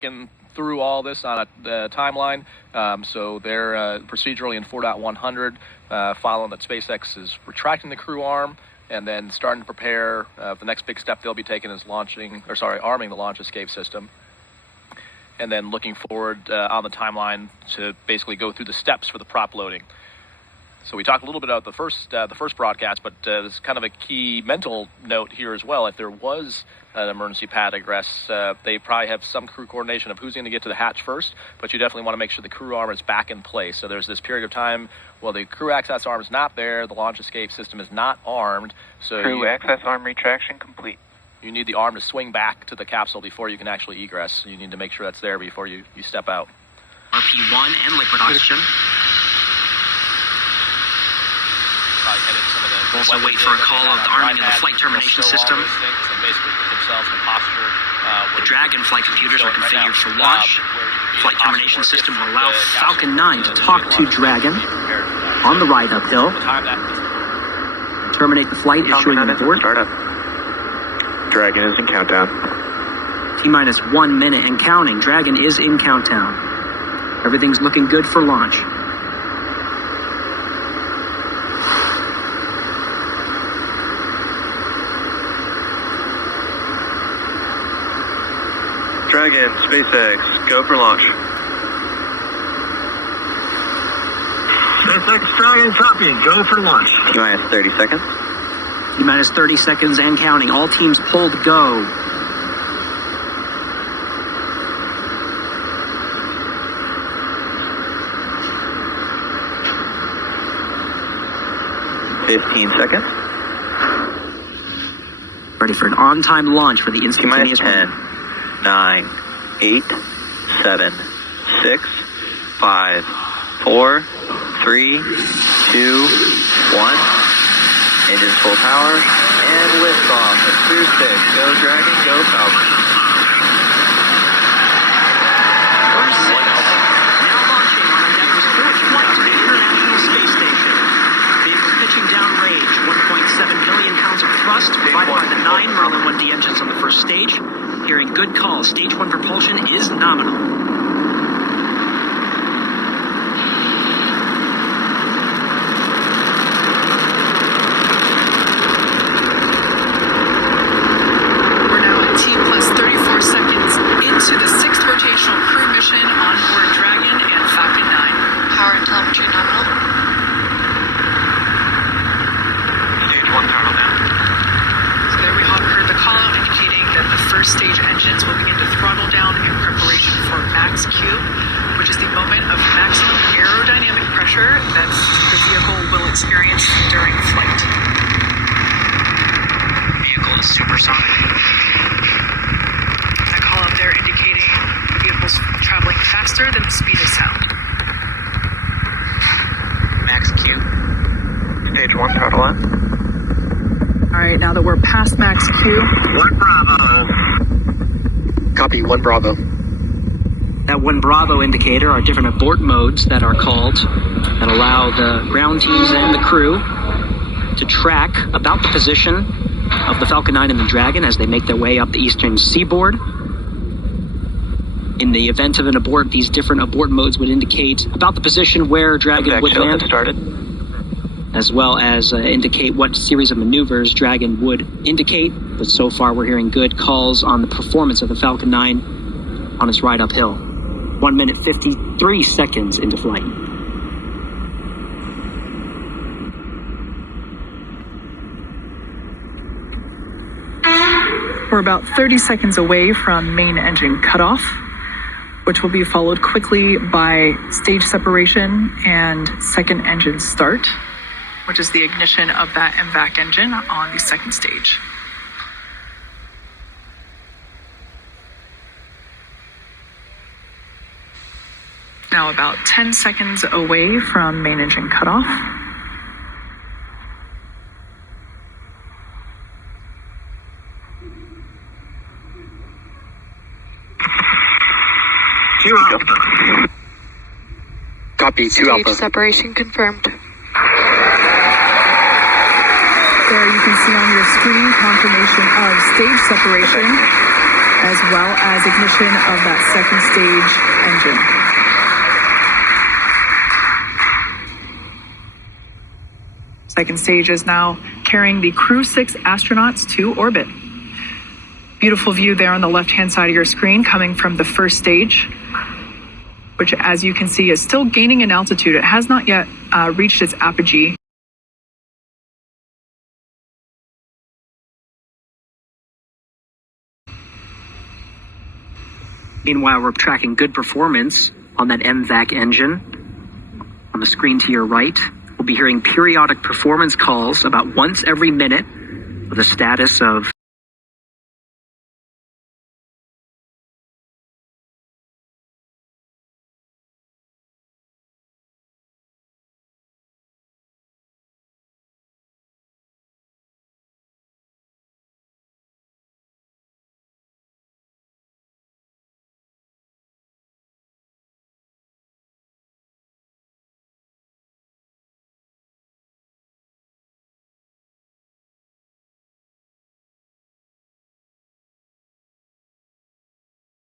through all this on a timeline. So they're procedurally in 4.100, following that SpaceX is retracting the Crew arm and then starting to prepare. The next big step they'll be taking is arming the launch escape system. And then looking forward on the timeline to basically go through the steps for the prop loading. So we talked a little bit about the first broadcast, but there's kind of a key mental note here as well. If there was an emergency pad egress, they probably have some crew coordination of who's going to get to the hatch first, but you definitely want to make sure the crew arm is back in place. So there's this period of time while the crew access arm is not there, the launch escape system is not armed. So crew access arm retraction complete. You need the arm to swing back to the capsule before you can actually egress. You need to make sure that's there before you step out. RP1 and liquid oxygen. Also wait for a call of the arming of the flight termination system. The Dragon flight computers are configured for launch. Flight termination system will allow Falcon 9 to talk to Dragon on the ride uphill. Terminate the flight, issuing an abort. Dragon is in countdown. T-minus 1 minute and counting. Dragon is in countdown. Everything's looking good for launch. Dragon, SpaceX, go for launch. SpaceX Dragon, copy, go for launch. T-minus 30 seconds. T-minus 30 seconds and counting. All teams pulled go. $15 seconds. Ready for an on-time launch for the instantaneous T-minus 10. 9, 8, 7, 6, 5, 4, 3, 2, 1. Engines full power and liftoff of Crew-6. Go Dragon, go Falcon. Now launching on Endeavour's first flight to the International Space Station. Vehicle pitching downrange. 1.7 million pounds of thrust provided by the 9 Merlin 1D engines on the first stage. Hearing good calls. Stage 1 propulsion is nominal. We're now at T plus 34 seconds into the 6th rotational crew mission on board Dragon and Falcon 9. Power and telemetry nominal. Stage 1 throttle down. So there we have heard the call out indicating that the first stage engines will begin to throttle down in preparation for max Q, which is the moment of maximum aerodynamic pressure that the vehicle will experience during flight. Vehicle is supersonic. That call out there indicating the vehicle's traveling faster than the speed of sound. Max Q. Stage 1 throttle on. All right, now that we're past max Q. 1 Bravo. Copy, 1 Bravo. That 1 Bravo indicator are different abort modes that are called that allow the ground teams and the crew to track about the position of the Falcon 9 and the Dragon as they make their way up the eastern seaboard. In the event of an abort, these different abort modes would indicate about the position where Dragon would land, as well as indicate what series of maneuvers Dragon would indicate. But so far we're hearing good calls on the performance of the Falcon 9 on its ride uphill. 1 minute 53 seconds into flight. We're about 30 seconds away from main engine cutoff, which will be followed quickly by stage separation and second engine start, which is the ignition of that MVAC engine on the second stage. Now about 10 seconds away from main engine cutoff. Copy, 2 Alpha. Stage separation confirmed. There you can see on your screen confirmation of stage separation. as well as ignition of that second stage engine. Second stage is now carrying the Crew-6 astronauts to orbit. Beautiful view there on the left-hand side of your screen coming from the first stage, which, as you can see, is still gaining in altitude. It has not yet reached its apogee. Meanwhile, we're tracking good performance on that MVAC engine. On the screen to your right, we'll be hearing periodic performance calls about once every minute of the status of